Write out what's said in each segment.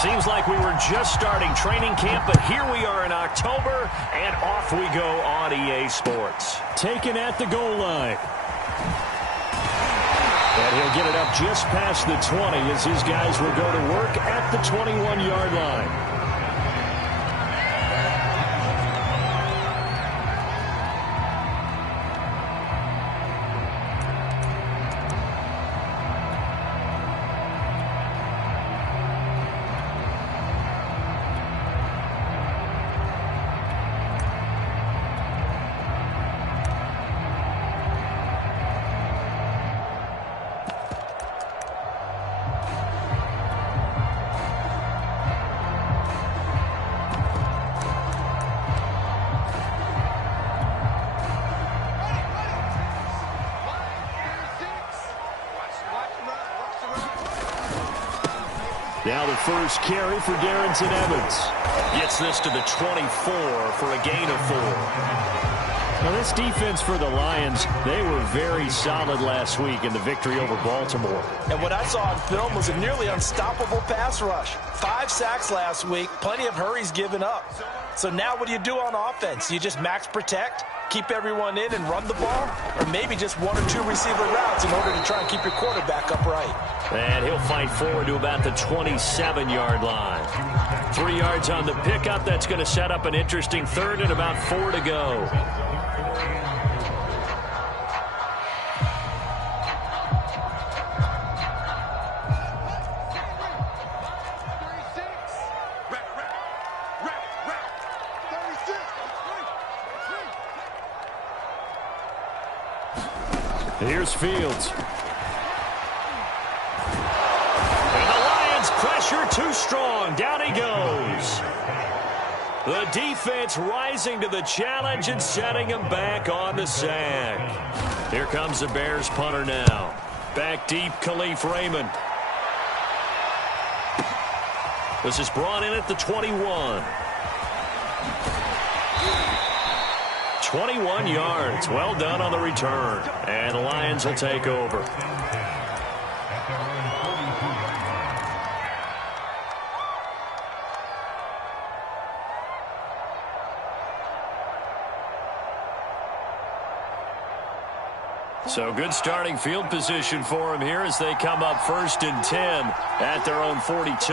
Seems like we were just starting training camp, but here we are in October, and off we go on EA Sports. Taken at the goal line. And he'll get it up just past the 20 as his guys will go to work at the 21-yard line. Now the first carry for Darrington Evans. Gets this to the 24 for a gain of 4. Now this defense for the Lions, they were very solid last week in the victory over Baltimore. And what I saw on film was a nearly unstoppable pass rush. 5 sacks last week, plenty of hurries given up. So now what do you do on offense? You just max protect, keep everyone in and run the ball, or maybe just 1 or 2 receiver routes in order to try and keep your quarterback upright. And he'll fight forward to about the 27-yard line. 3 yards on the pickup. That's going to set up an interesting third and about 4 to go. Here's Fields. Pressure too strong. Down he goes. The defense rising to the challenge and setting him back on the sack. Here comes the Bears punter now. Back deep, Khalif Raymond. This is brought in at the 21. 21 yards. Well done on the return. And the Lions will take over. So good starting field position for them here as they come up 1st and 10 at their own 42.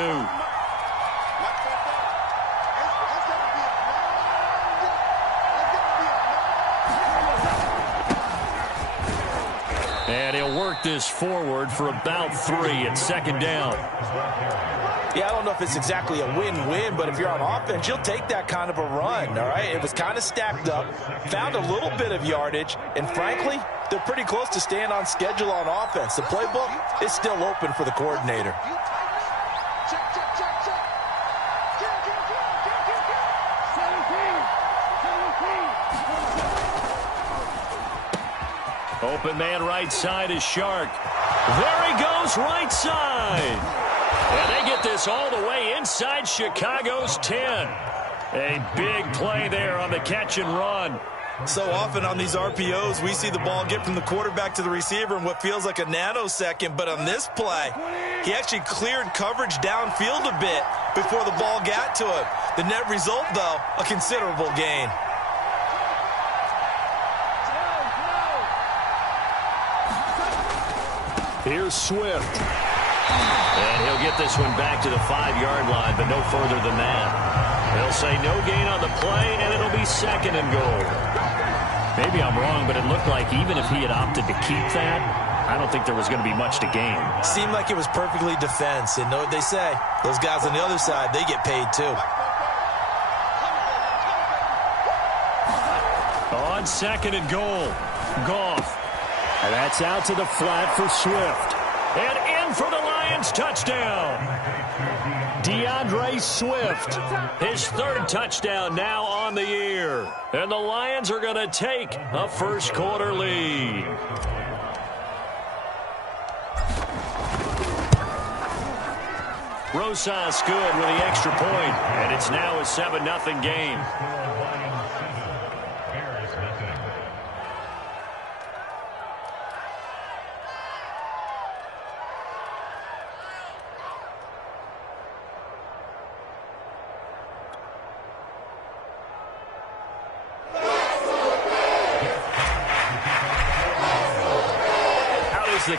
And he'll work this forward for about 3 at 2nd down. Yeah, I don't know if it's exactly a win-win, but if you're on offense, you'll take that kind of a run, all right? It was kind of stacked up, found a little bit of yardage, and frankly, they're pretty close to staying on schedule on offense. The playbook is still open for the coordinator. Open man right side is Shark. There he goes right side. And they get this all the way inside Chicago's 10. A big play there on the catch and run. So often on these RPOs, we see the ball get from the quarterback to the receiver in what feels like a nanosecond. But on this play, he actually cleared coverage downfield a bit before the ball got to him. The net result, though, a considerable gain. Here's Swift. And he'll get this one back to the 5-yard line, but no further than that. They'll say no gain on the play, and it'll be 2nd and goal. Maybe I'm wrong, but it looked like even if he had opted to keep that, I don't think there was going to be much to gain. Seemed like it was perfectly defense, and know what they say. Those guys on the other side, they get paid too. On 2nd and goal, Goff. And that's out to the flat for Swift. And in for the Lions touchdown. DeAndre Swift, his 3rd touchdown now on the year. And the Lions are going to take a first-quarter lead. Rosas good with the extra point, and it's now a 7-0 game.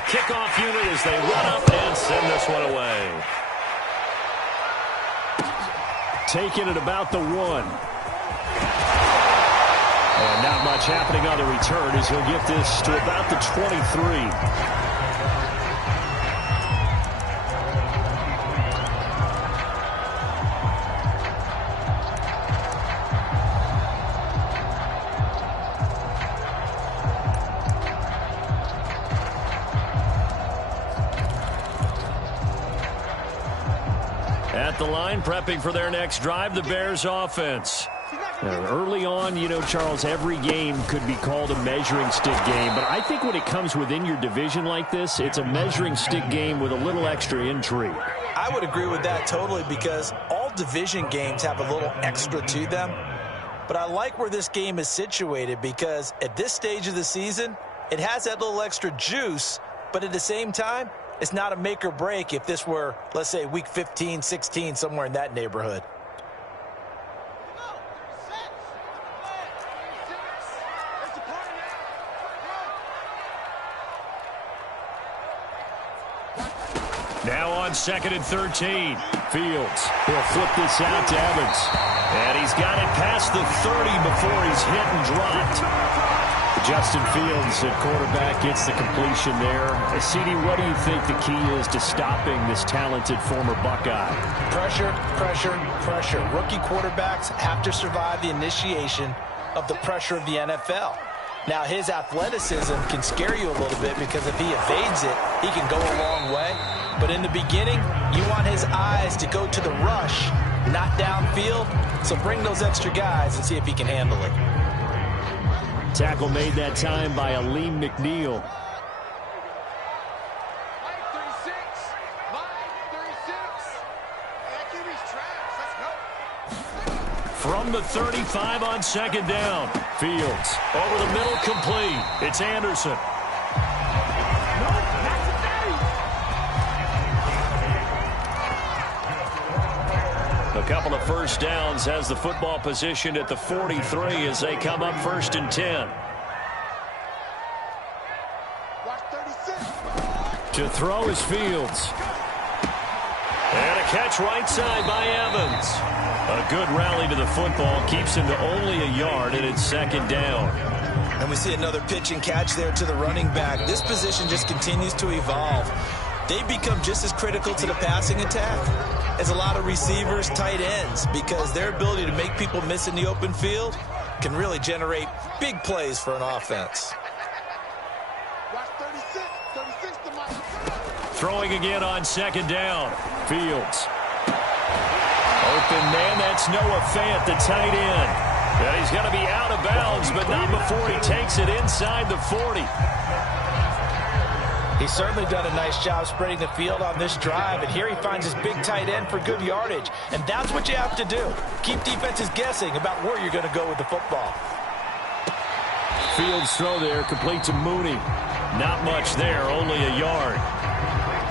kickoff unit as they run up and send this one away. Taking it about the 1. And not much happening on the return as he'll get this to about the 23. At the line, prepping for their next drive, the Bears offense. Now, early on, you know, Charles, every game could be called a measuring stick game. But I think when it comes within your division like this, it's a measuring stick game with a little extra intrigue. I would agree with that totally because all division games have a little extra to them. But I like where this game is situated because at this stage of the season, it has that little extra juice. But at the same time, it's not a make or break if this were, let's say, week 15, 16, somewhere in that neighborhood. Now on 2nd and 13. Fields. He'll flip this out to Evans. And he's got it past the 30 before he's hit and dropped. Justin Fields at quarterback gets the completion there. CD, what do you think the key is to stopping this talented former Buckeye? Pressure, pressure, pressure. Rookie quarterbacks have to survive the initiation of the pressure of the NFL. Now, his athleticism can scare you a little bit because if he evades it, he can go a long way. But in the beginning, you want his eyes to go to the rush, not downfield. So bring those extra guys and see if he can handle it. Tackle made that time by Aleem McNeil. From the 35 on 2nd down. Fields over the middle, complete. It's Anderson. A couple of first downs has the football positioned at the 43 as they come up 1st and 10. To throw is Fields. And a catch right side by Evans. A good rally to the football keeps him to only a yard, and it's 2nd down. And we see another pitch and catch there to the running back. This position just continues to evolve. They become just as critical to the passing attack as a lot of receivers, tight ends, because their ability to make people miss in the open field can really generate big plays for an offense. Throwing again on 2nd down. Fields. Open man, that's Noah Fant, the tight end. And he's going to be out of bounds, but not before he takes it inside the 40. He's certainly done a nice job spreading the field on this drive, and here he finds his big tight end for good yardage. And that's what you have to do. Keep defenses guessing about where you're going to go with the football. Fields throw there, complete to Mooney. Not much there, only a yard.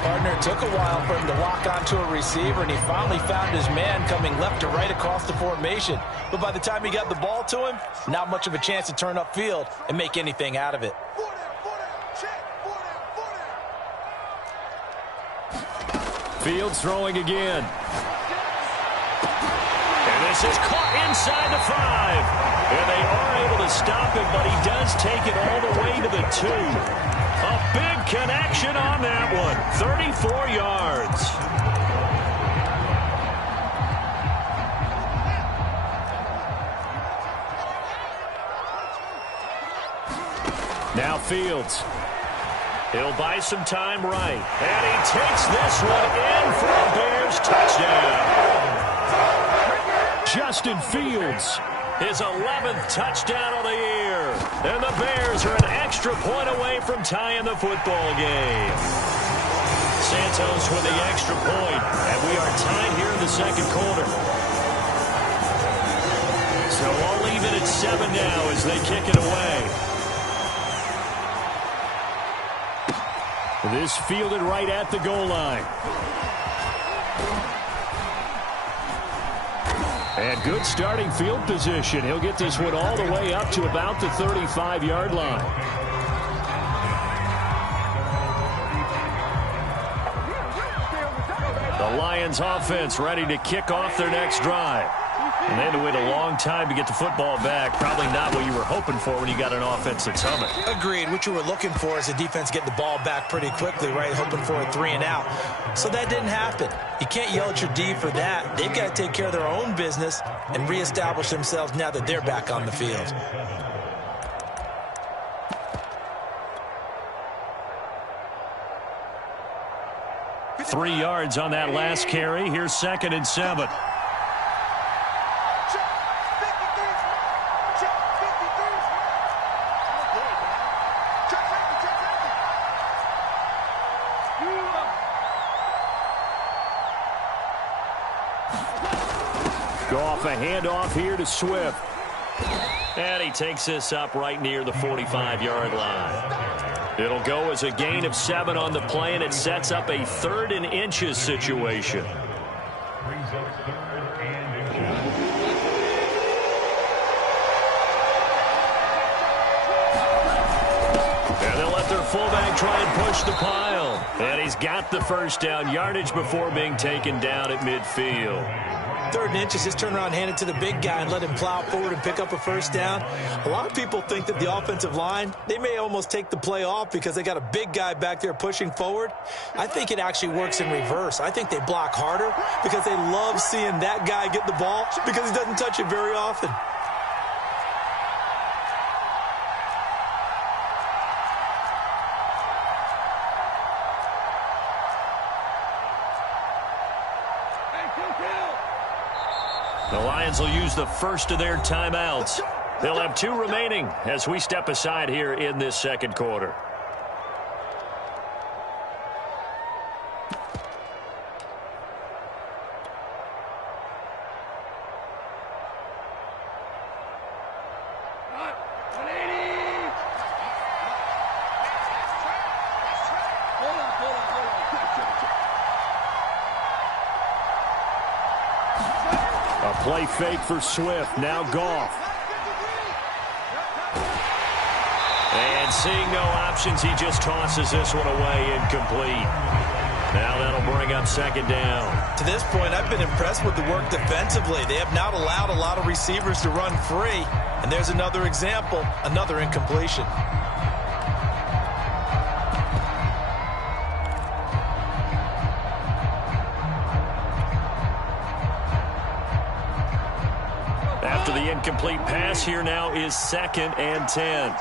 Partner, it took a while for him to lock onto a receiver, and he finally found his man coming left to right across the formation. But by the time he got the ball to him, not much of a chance to turn upfield and make anything out of it. Fields throwing again. And this is caught inside the 5. And they are able to stop it, but he does take it all the way to the 2. A big connection on that one. 34 yards. Now Fields. He'll buy some time right. And he takes this one in for a Bears touchdown. Justin Fields. His 11th touchdown of the year. And the Bears are an extra point away from tying the football game. Santos with the extra point. And we are tied here in the 2nd quarter. So all even at 7 now as they kick it away. This fielded right at the goal line. And good starting field position. He'll get this one all the way up to about the 35-yard line. The Lions offense ready to kick off their next drive. And they had to wait a long time to get the football back. Probably not what you were hoping for when you got an offense that's humming. Agreed. What you were looking for is the defense getting the ball back pretty quickly, right? Hoping for a 3 and out. So that didn't happen. You can't yell at your D for that. They've got to take care of their own business and reestablish themselves now that they're back on the field. Three yards on that last carry. Here's 2nd and 7. Goff, a handoff here to Swift. And he takes this up right near the 45-yard line. It'll go as a gain of 7 on the play, and it sets up a 3rd and inches situation. And they'll let their fullback try and push the pile. And he's got the first down, yardage before being taken down at midfield. 3rd and inches, just turn around, hand it to the big guy, and let him plow forward and pick up a first down. A lot of people think that the offensive line, they may almost take the play off because they got a big guy back there pushing forward. I think it actually works in reverse. I think they block harder because they love seeing that guy get the ball because he doesn't touch it very often. The Lions will use the first of their timeouts. They'll have 2 remaining as we step aside here in this 2nd quarter. Play fake for Swift. Now Goff. And seeing no options, he just tosses this one away incomplete. Now that'll bring up 2nd down. To this point, I've been impressed with the work defensively. They have not allowed a lot of receivers to run free. And there's another example, another incompletion. The incomplete pass here now is 2nd and 10.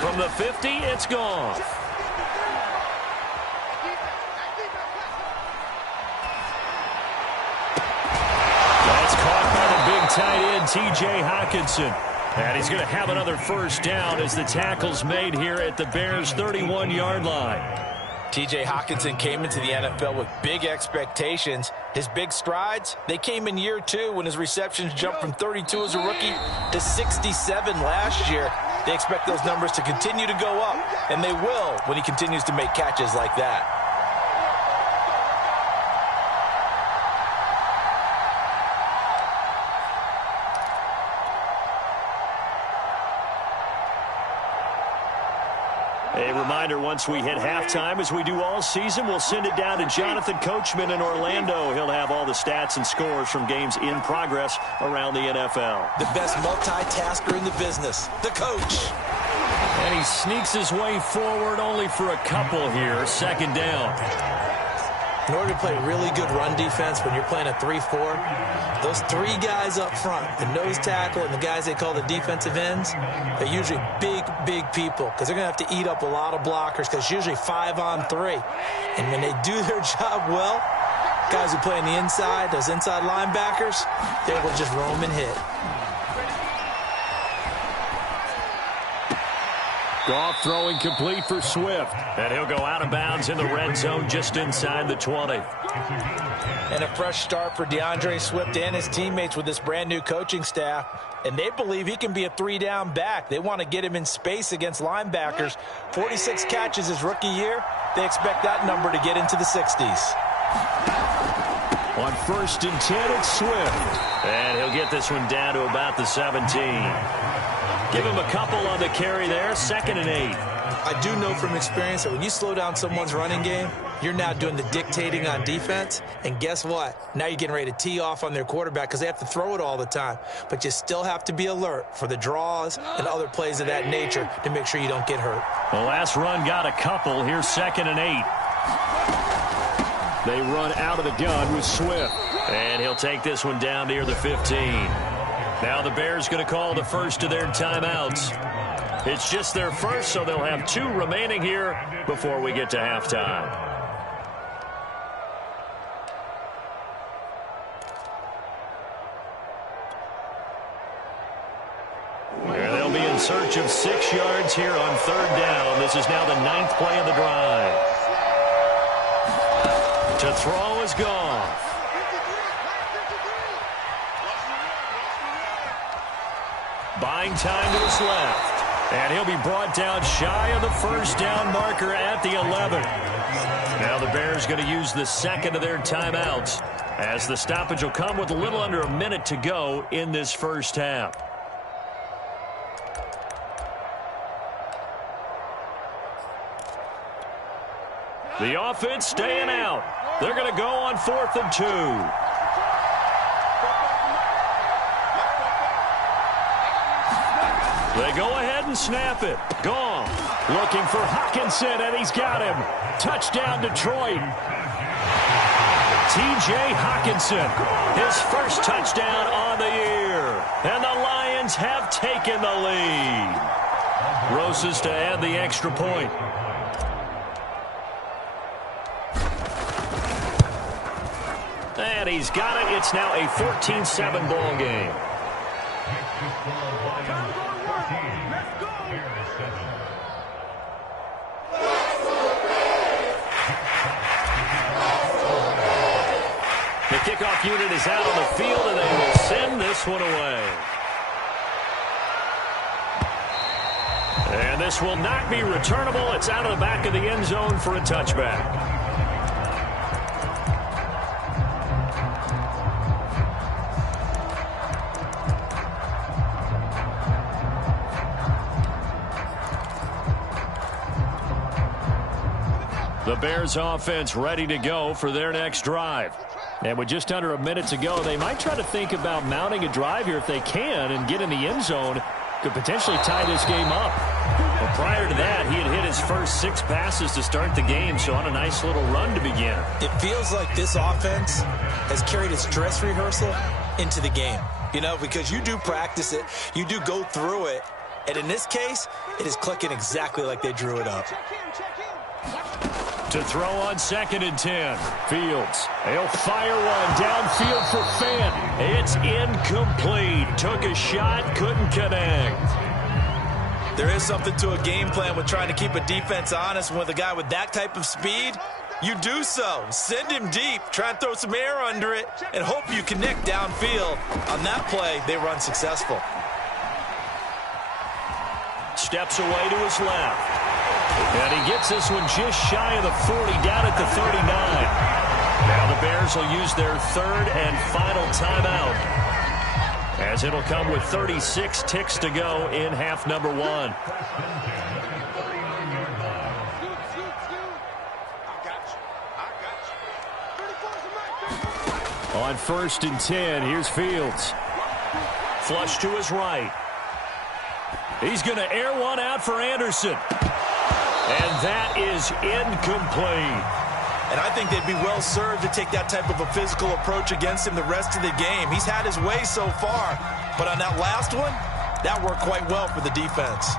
From the 50, it's gone. That's caught by the big tight end, T.J. Hockenson. And he's going to have another first down as the tackle's made here at the Bears' 31-yard line. T.J. Hockenson came into the NFL with big expectations. His big strides, they came in year 2 when his receptions jumped from 32 as a rookie to 67 last year. They expect those numbers to continue to go up, and they will when he continues to make catches like that. A reminder, once we hit halftime, as we do all season, we'll send it down to Jonathan Coachman in Orlando. He'll have all the stats and scores from games in progress around the NFL. The best multitasker in the business, the coach. And he sneaks his way forward only for a couple here. 2nd down. In order to play really good run defense when you're playing a 3-4, those 3 guys up front, the nose tackle and the guys they call the defensive ends, they're usually big people because they're going to have to eat up a lot of blockers because it's usually 5-on-3. And when they do their job well, guys who play on the inside, those inside linebackers, they're able to just roam and hit. Goff throwing complete for Swift. And he'll go out of bounds in the red zone just inside the 20. And a fresh start for DeAndre Swift and his teammates with this brand new coaching staff. And they believe he can be a 3-down back. They want to get him in space against linebackers. 46 catches his rookie year. They expect that number to get into the 60s. On 1st and 10, it's Swift. And he'll get this one down to about the 17. Give him a couple on the carry there. 2nd and 8. I do know from experience that when you slow down someone's running game, you're now doing the dictating on defense. And guess what? Now you're getting ready to tee off on their quarterback because they have to throw it all the time. But you still have to be alert for the draws and other plays of that nature to make sure you don't get hurt. The last run got a couple. Here's 2nd and 8. They run out of the gun with Swift. And he'll take this one down near the 15. Now the Bears going to call the first of their timeouts. It's just their first, so they'll have 2 remaining here before we get to halftime. And they'll be in search of 6 yards here on 3rd down. This is now the 9th play of the drive. To throw is Goff. Buying time to his left. And he'll be brought down shy of the 1st down marker at the 11. Now the Bears going to use the 2nd of their timeouts, as the stoppage will come with a little under a minute to go in this first half. The offense staying out. They're going to go on 4th and 2. They go ahead and snap it. Goff looking for Hockenson, and he's got him. Touchdown, Detroit. T.J. Hockenson, his first touchdown on the year. And the Lions have taken the lead. Roses to add the extra point. And he's got it. It's now a 14-7 ball game. The kickoff unit is out on the field, and they will send this one away. And this will not be returnable. It's out of the back of the end zone for a touchback. The Bears offense ready to go for their next drive. And with just under a minute to go, they might try to think about mounting a drive here if they can and get in the end zone. Could potentially tie this game up. But prior to that, he had hit his first 6 passes to start the game, so on a nice little run to begin. It feels like this offense has carried its dress rehearsal into the game. You know, because you do practice it, you do go through it, and in this case, it is clicking exactly like they drew it up. To throw on 2nd and 10. Fields. He'll fire one downfield for Fant. It's incomplete. Took a shot, couldn't connect. There is something to a game plan with trying to keep a defense honest. With a guy with that type of speed, you do so. Send him deep. Try and throw some air under it and hope you connect downfield. On that play, they run successful. Steps away to his left. And he gets this one just shy of the 40, down at the 39. Now the Bears will use their 3rd and final timeout, as it'll come with 36 ticks to go in half number 1. On 1st and 10, here's Fields. Flush to his right. He's going to air one out for Anderson. And that is incomplete. And I think they'd be well served to take that type of a physical approach against him the rest of the game. He's had his way so far, but on that last one, that worked quite well for the defense.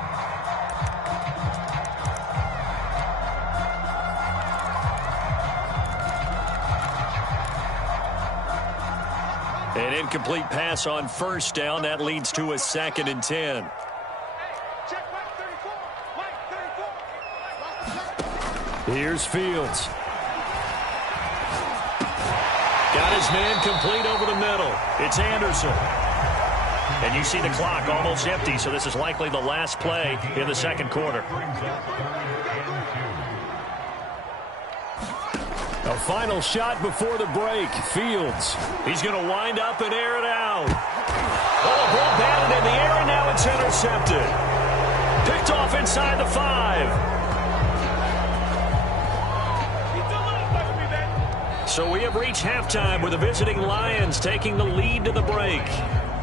An incomplete pass on 1st down. That leads to a 2nd and 10. Here's Fields. Got his man complete over the middle. It's Anderson. And you see the clock almost empty, so this is likely the last play in the 2nd quarter. A final shot before the break. Fields. He's going to wind up and air it out. Oh, ball batted in the air, and now it's intercepted. Picked off inside the 5. So we have reached halftime with the visiting Lions taking the lead to the break.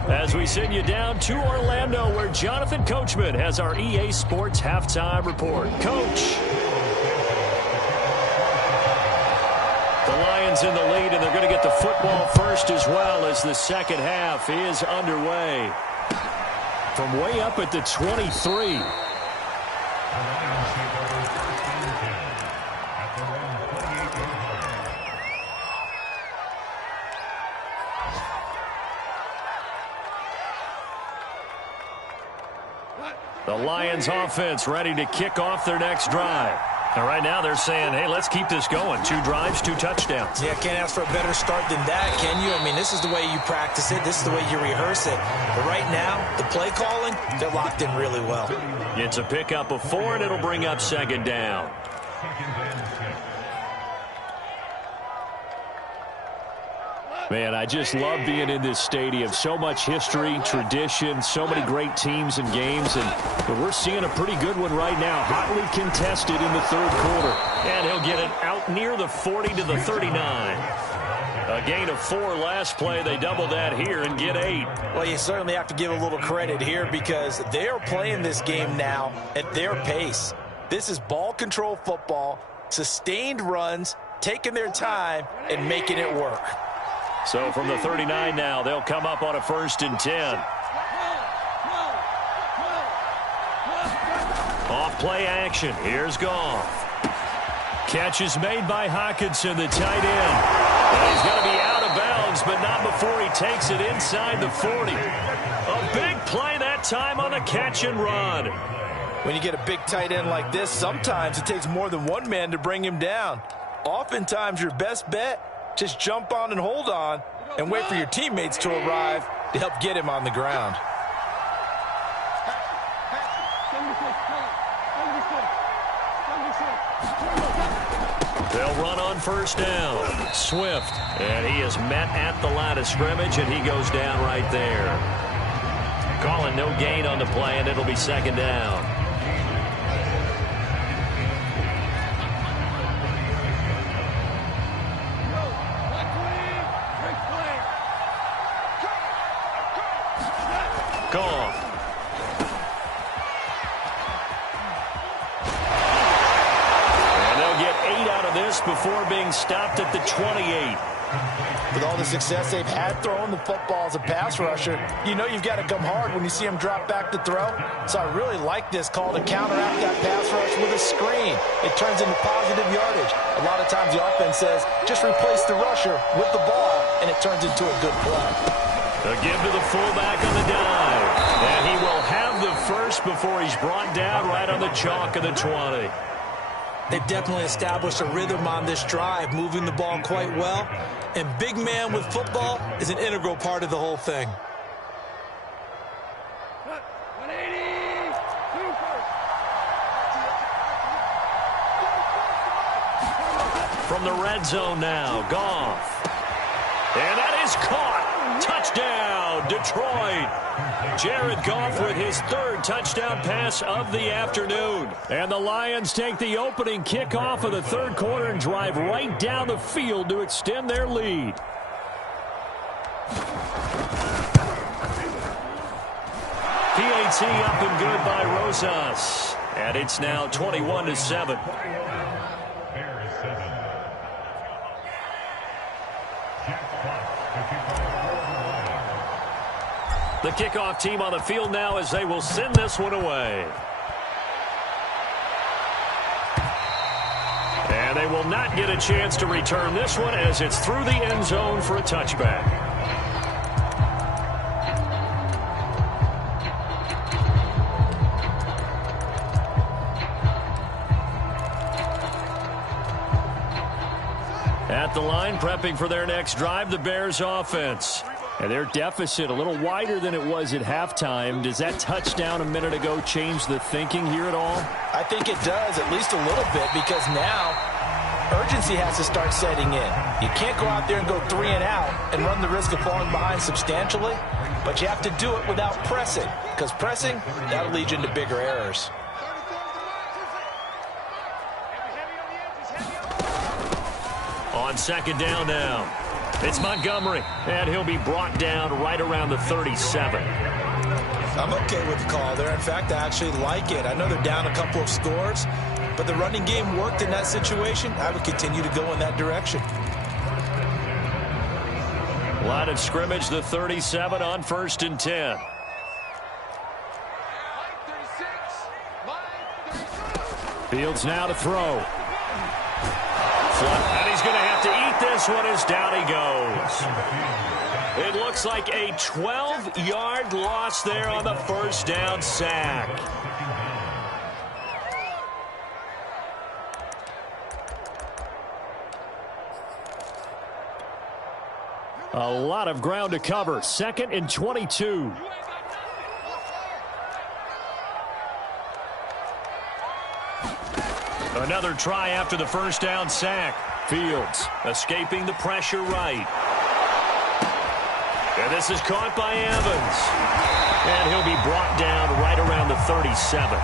As we send you down to Orlando, where Jonathan Coachman has our EA Sports halftime report. Coach. The Lions in the lead, and they're going to get the football first as well as the second half is underway. From way up at the 23. The Lions offense ready to kick off their next drive. And right now they're saying, hey, let's keep this going. 2 drives, 2 touchdowns. Yeah, can't ask for a better start than that, can you? I mean, this is the way you practice it. This is the way you rehearse it. But right now, the play calling, they're locked in really well. It's a pickup of 4, and it'll bring up second down. Man, I just love being in this stadium. So much history, tradition, so many great teams and games. And we're seeing a pretty good one right now. Hotly contested in the third quarter. And he'll get it out near the 40 to the 39. A gain of 4 last play. They double that here and get 8. Well, you certainly have to give a little credit here because they are playing this game now at their pace. This is ball control football, sustained runs, taking their time, and making it work. So from the 39 now, they'll come up on a 1st and 10. Off play action. Here's Goff. Catch is made by Hockenson, the tight end. And he's going to be out of bounds, but not before he takes it inside the 40. A big play that time on the catch and run. When you get a big tight end like this, sometimes it takes more than one man to bring him down. Oftentimes, your best bet, just jump on and hold on and wait for your teammates to arrive to help get him on the ground. They'll run on 1st down. Swift. And he is met at the line of scrimmage, and he goes down right there. Calling no gain on the play, and it'll be 2nd down. Goff. And they'll get 8 out of this before being stopped at the 28. With all the success they've had throwing the football as a pass rusher, you know you've got to come hard when you see them drop back to throw. So I really like this call to counteract that pass rush with a screen. It turns into positive yardage. A lot of times the offense says, just replace the rusher with the ball, and it turns into a good play. A give to the fullback on the dive. And he will have the first before he's brought down right on the chalk of the 20. They've definitely established a rhythm on this drive, moving the ball quite well. And big man with football is an integral part of the whole thing. From the red zone now, Goff. And that is caught. Touchdown, Detroit. Jared Goff with his 3rd touchdown pass of the afternoon. And the Lions take the opening kickoff of the 3rd quarter and drive right down the field to extend their lead. PAT up and good by Rosas. And it's now 21-7. The kickoff team on the field now as they will send this one away. And they will not get a chance to return this one as it's through the end zone for a touchback. At the line, prepping for their next drive, the Bears offense. And their deficit a little wider than it was at halftime. Does that touchdown a minute ago change the thinking here at all? I think it does, at least a little bit, because now urgency has to start setting in. You can't go out there and go 3 and out and run the risk of falling behind substantially, but you have to do it without pressing, because pressing, that'll lead you into bigger errors. On second down now, it's Montgomery, and he'll be brought down right around the 37. I'm okay with the call there. In fact, I actually like it. I know they're down a couple of scores, but the running game worked in that situation. I would continue to go in that direction. Line of scrimmage, the 37 on 1st and 10. Fields now to throw. And he's going to have to eat this one as down he goes. It looks like a 12-yard loss there on the first down sack. A lot of ground to cover. 2nd and 22. Another try after the first down sack. Fields escaping the pressure right. And this is caught by Evans. And he'll be brought down right around the 37.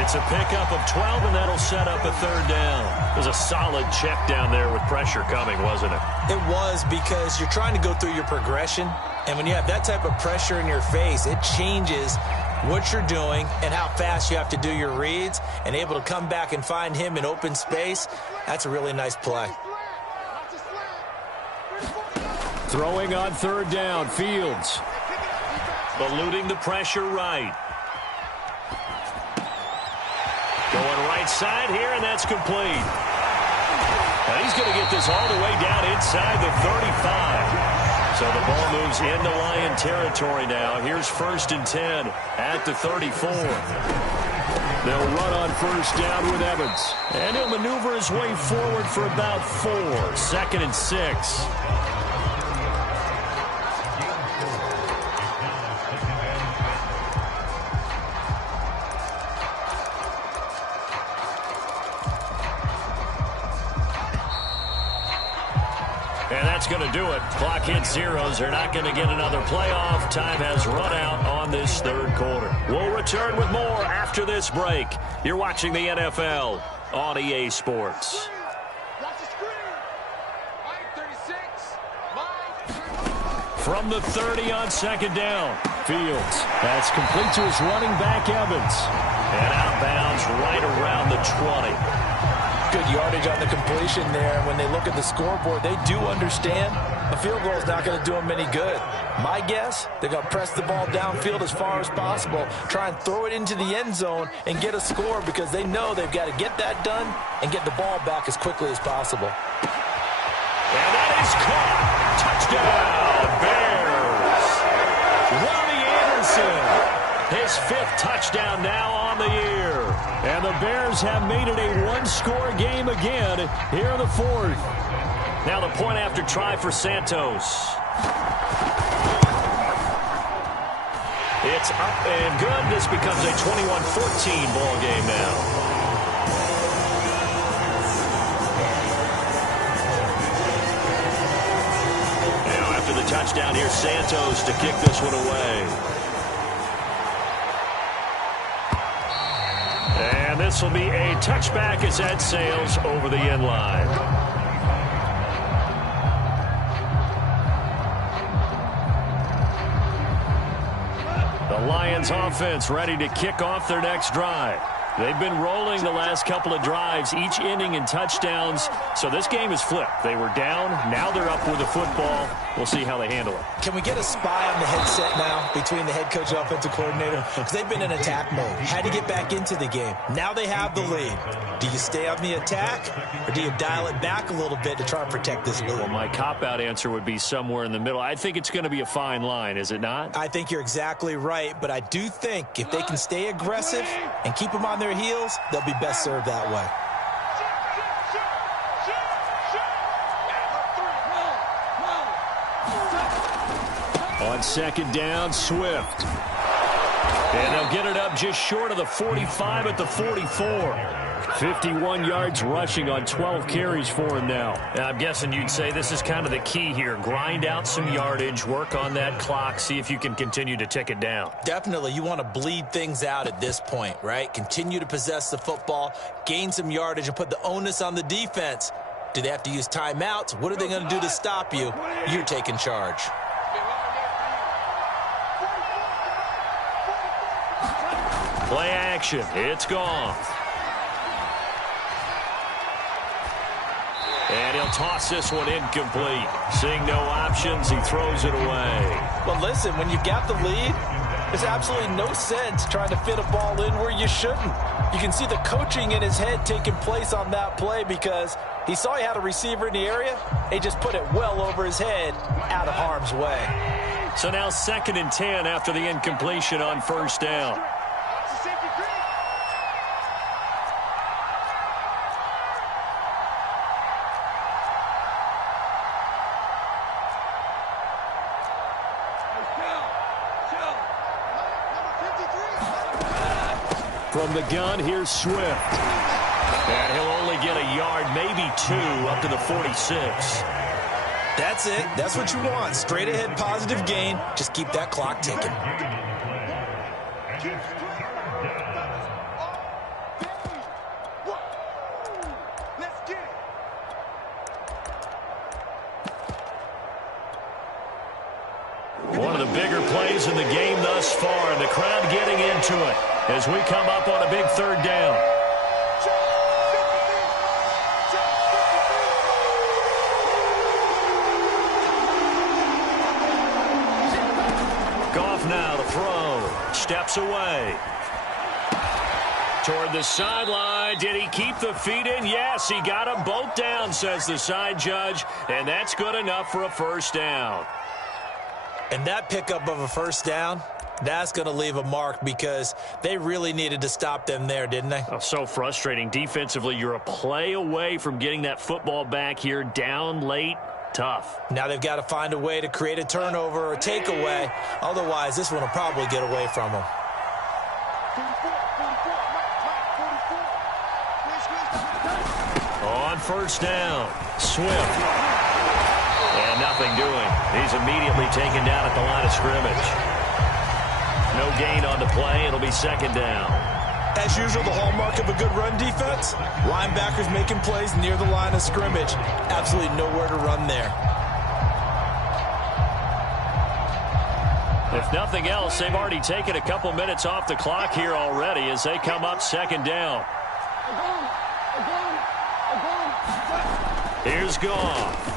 It's a pickup of 12, and that'll set up a 3rd down. It was a solid check down there with pressure coming, wasn't it? It was, because you're trying to go through your progression, and when you have that type of pressure in your face, it changes what you're doing and how fast you have to do your reads, and able to come back and find him in open space. That's a really nice play. Throwing on 3rd down, Fields. Eluding the pressure right. Going right side here, and that's complete. Now he's going to get this all the way down inside the 35. So the ball moves into Lion territory now. Here's 1st and 10 at the 34. They'll run on 1st down with Evans. And he'll maneuver his way forward for about 4. 2nd and 6. And that's going to do it. Clock hits zeros. They're not going to get another playoff. Time has run out on this 3rd quarter. We'll return with more after this break. You're watching the NFL on EA Sports. From the 30 on 2nd down. Fields. That's complete to his running back, Evans. And outbounds right around the 20. Good yardage on the completion there. When they look at the scoreboard, they do understand a field goal is not going to do them any good. My guess, they're going to press the ball downfield as far as possible, try and throw it into the end zone and get a score, because they know they've got to get that done and get the ball back as quickly as possible. And that is caught. Touchdown, Bears. Robbie Anderson, his 5th touchdown now on the year. And the Bears have made it a one-score game again here in the 4th. Now the point after try for Santos. It's up and good. This becomes a 21-14 ball game now. Now after the touchdown, here's Santos to kick this one away. And this will be a touchback as that sails over the end line. The Lions offense ready to kick off their next drive. They've been rolling the last couple of drives, each ending in touchdowns. So this game is flipped. They were down. Now they're up with the football. We'll see how they handle it. Can we get a spy on the headset now between the head coach and offensive coordinator? Because they've been in attack mode. Had to get back into the game. Now they have the lead. Do you stay on the attack, or do you dial it back a little bit to try and protect this lead? Well, my cop-out answer would be somewhere in the middle. I think it's going to be a fine line, is it not? I think you're exactly right, but I do think if they can stay aggressive and keep them on their heels, they'll be best served that way. On 2nd down, Swift. And they'll get it up just short of the 45 at the 44. 51 yards rushing on 12 carries for him now. I'm guessing you'd say this is kind of the key here. Grind out some yardage, work on that clock, see if you can continue to tick it down. Definitely. You want to bleed things out at this point, right? Continue to possess the football, gain some yardage, and put the onus on the defense Do they have to use timeouts? What are they going to do to stop you? You're taking charge. Play action. It's gone. And he'll toss this one incomplete. Seeing no options, he throws it away. Well, listen, when you've got the lead, there's absolutely no sense trying to fit a ball in where you shouldn't. You can see the coaching in his head taking place on that play because he saw he had a receiver in the area. He just put it well over his head, out of harm's way. So now 2nd and 10 after the incompletion on first down. From the gun, here's Swift. And he'll only get a yard, maybe 2, up to the 46. That's it. That's what you want. Straight ahead positive gain. Just keep that clock ticking. One of the bigger plays in the game thus far, and the crowd getting into it as we come up on a big 3rd down. Goff now to throw. Steps away. Toward the sideline. Did he keep the feet in? Yes, he got them both down, says the side judge, and that's good enough for a first down. And that pickup of a first down, that's going to leave a mark because they really needed to stop them there, didn't they? Oh, so frustrating. Defensively, you're a play away from getting that football back here. Down late, tough. Now they've got to find a way to create a turnover or a takeaway. Otherwise, this one will probably get away from them. On first down, Swift. And nothing doing. He's immediately taken down at the line of scrimmage. No gain on the play. It'll be 2nd down. As usual, the hallmark of a good run defense, linebackers making plays near the line of scrimmage. Absolutely nowhere to run there. If nothing else, they've already taken a couple minutes off the clock here already as they come up 2nd down. Here's Goff.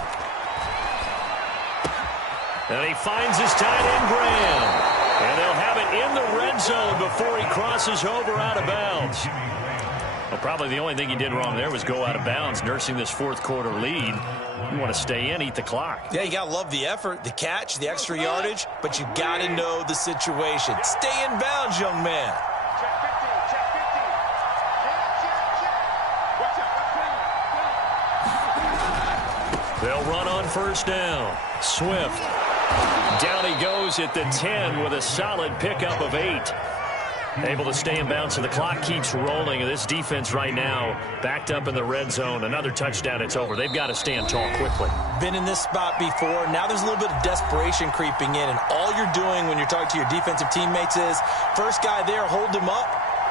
And he finds his tight end, Graham. And they'll have it in the red zone before he crosses over out of bounds. Well, probably the only thing he did wrong there was go out of bounds, nursing this 4th quarter lead. You want to stay in, eat the clock. Yeah, you got to love the effort, the catch, the extra yardage, but you got to know the situation. Stay in bounds, young man. They'll run on first down. Swift. Down he goes at the 10 with a solid pickup of 8. Able to stay in bounds, and the clock keeps rolling. This defense right now backed up in the red zone. Another touchdown, it's over. They've got to stand tall quickly. Been in this spot before. Now there's a little bit of desperation creeping in, and all you're doing when you're talking to your defensive teammates is first guy there, hold him up.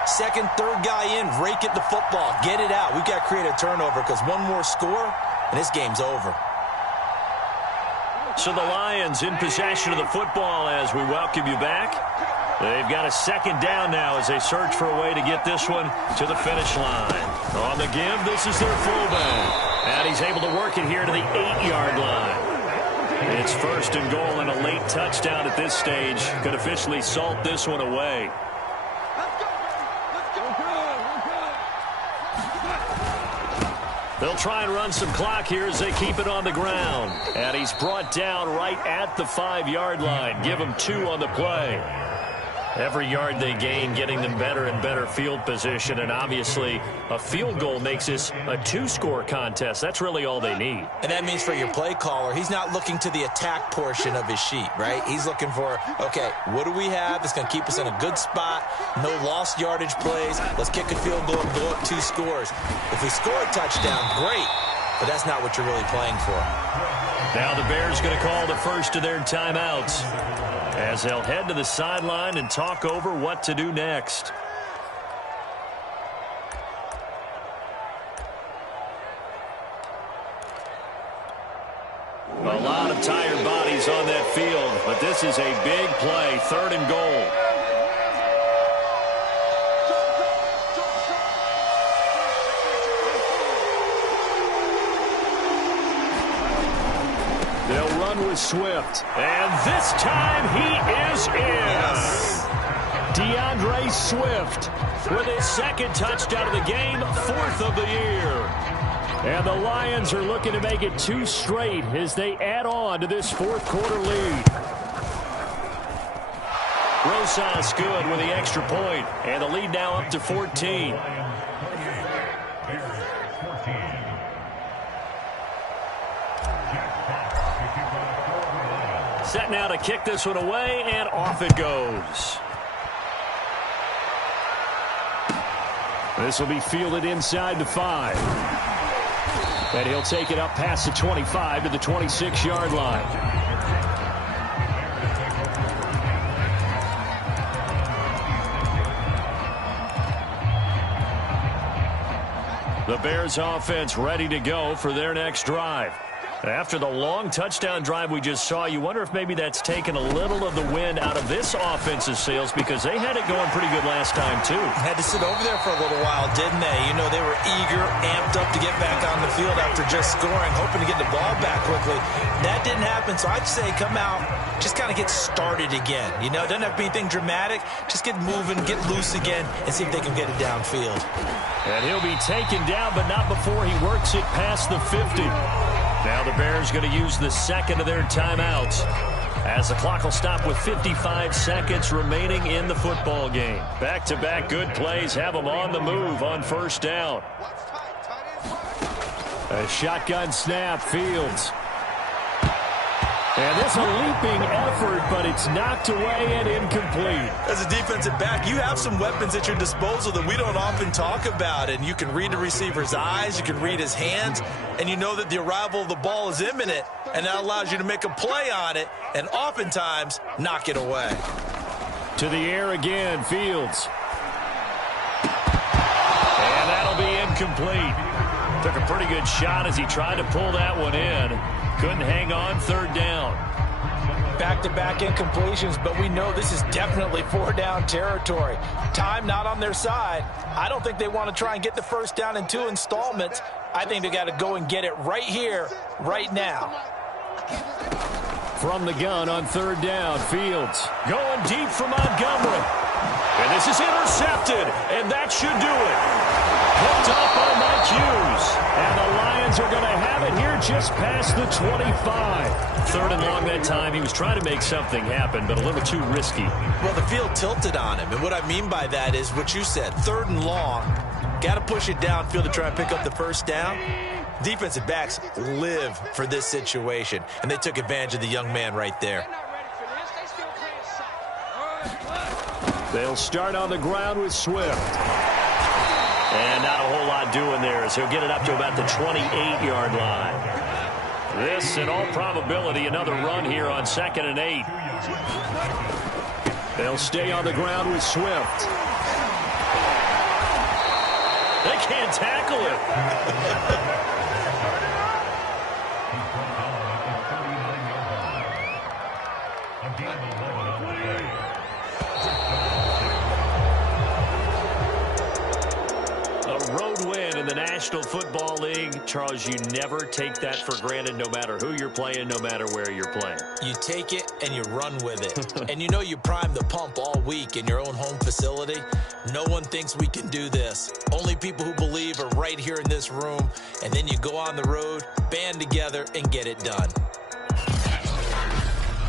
Second, third guy in, rake at the football. Get it out. We've got to create a turnover because one more score, and this game's over. So the Lions in possession of the football as we welcome you back. They've got a 2nd down now as they search for a way to get this one to the finish line. On the give, this is their fullback. And he's able to work it here to the 8-yard line. It's 1st and goal, and a late touchdown at this stage could officially salt this one away. They'll try and run some clock here as they keep it on the ground. And he's brought down right at the 5-yard line. Give him 2 on the play. Every yard they gain, getting them better and better field position. And obviously, a field goal makes this a 2-score contest. That's really all they need. And that means for your play caller, he's not looking to the attack portion of his sheet, right? He's looking for, okay, what do we have that's going to keep us in a good spot? No lost yardage plays. Let's kick a field goal and go up 2 scores. If we score a touchdown, great. But that's not what you're really playing for. Now the Bears going to call the first of their timeouts as they'll head to the sideline and talk over what to do next. A lot of tired bodies on that field, but this is a big play, 3rd and goal. They'll run with Swift, and this time he is in. DeAndre Swift with his 2nd touchdown of the game, 4th of the year. And the Lions are looking to make it 2 straight as they add on to this 4th quarter lead. Rosas good with the extra point, and the lead now up to 14. Set now to kick this one away, and off it goes. This will be fielded inside the 5. And he'll take it up past the 25 to the 26-yard line. The Bears offense ready to go for their next drive. After the long touchdown drive we just saw, you wonder if maybe that's taken a little of the wind out of this offense's sails, because they had it going pretty good last time, too. Had to sit over there for a little while, didn't they? You know, they were eager, amped up to get back on the field after just scoring, hoping to get the ball back quickly. That didn't happen, so I'd say come out, just kind of get started again. You know, it doesn't have to be anything dramatic. Just get moving, get loose again, and see if they can get it downfield. And he'll be taken down, but not before he works it past the 50. Now the Bears going to use the 2nd of their timeouts as the clock will stop with 55 seconds remaining in the football game. Back-to-back good plays have them on the move on 1st down. A shotgun snap, Fields. And this a leaping effort, but it's knocked away and incomplete. As a defensive back, you have some weapons at your disposal that we don't often talk about. And you can read the receiver's eyes, you can read his hands, and you know that the arrival of the ball is imminent, and that allows you to make a play on it and oftentimes knock it away. To the air again, Fields. And that'll be incomplete. Took a pretty good shot as he tried to pull that one in. Couldn't hang on, 3rd down. Back-to-back incompletions, but we know this is definitely 4-down territory. Time not on their side. I don't think they want to try and get the 1st down in 2 installments. I think they got to go and get it right here, right now. From the gun on 3rd down, Fields going deep for Montgomery. And this is intercepted, and that should do it. Picked up by Mike Hughes. And the Lions are going to have it here just past the 25. 3rd and long that time. He was trying to make something happen, but a little too risky. Well, the field tilted on him. And what I mean by that is what you said. 3rd and long. Got to push it downfield to try and pick up the 1st down. Defensive backs live for this situation. And they took advantage of the young man right there. They'll start on the ground with Swift. And not a whole lot doing there as he'll get it up to about the 28-yard line. This, in all probability, another run here on 2nd and 8. They'll stay on the ground with Swift. They can't tackle it. Road win in the National Football League. Charles, you never take that for granted no matter who you're playing, no matter where you're playing. You take it and you run with it. And you know you prime the pump all week in your own home facility. No one thinks we can do this. Only people who believe are right here in this room. And then you go on the road, band together, and get it done.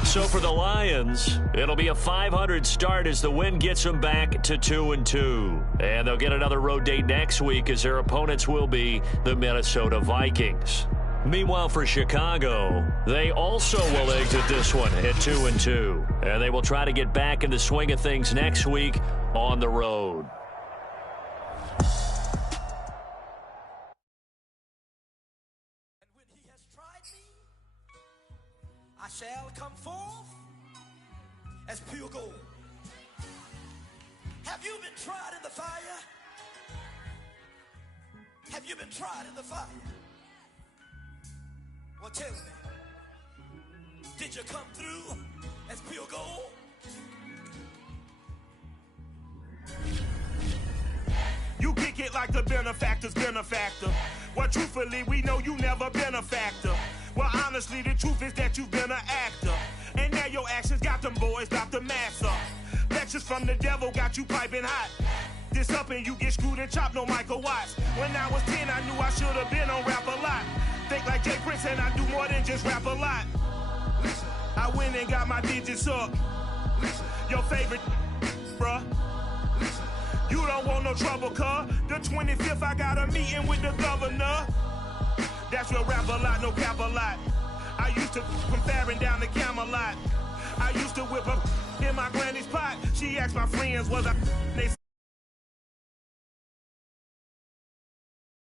So for the Lions, it'll be a 500 start as the win gets them back to 2-2. And they'll get another road date next week as their opponents will be the Minnesota Vikings. Meanwhile, for Chicago, they also will exit this one at 2-2. And they will try to get back in the swing of things next week on the road. Shall come forth as pure gold. Have you been tried in the fire? Have you been tried in the fire? Well, tell me, Did you come through as pure gold? You kick it like the benefactor's benefactor. Well, truthfully, we know you never been a factor. Well, honestly, the truth is that you've been an actor. And now your actions got them boys dropped the mask up. Lectures from the devil got you piping hot. This up and you get screwed and chopped, no Michael Watts. When I was 10, I knew I should have been on rap a lot. Think like Jay Prince and I do more than just rap a lot. I went and got my digits up. Your favorite, bruh. You don't want no trouble, cuz. The 25th, I got a meeting with the governor. That's real rap a lot, no cap a lot. I used to from Farron down to Camelot. I used to whip up in my granny's pot. She asked my friends, was I... They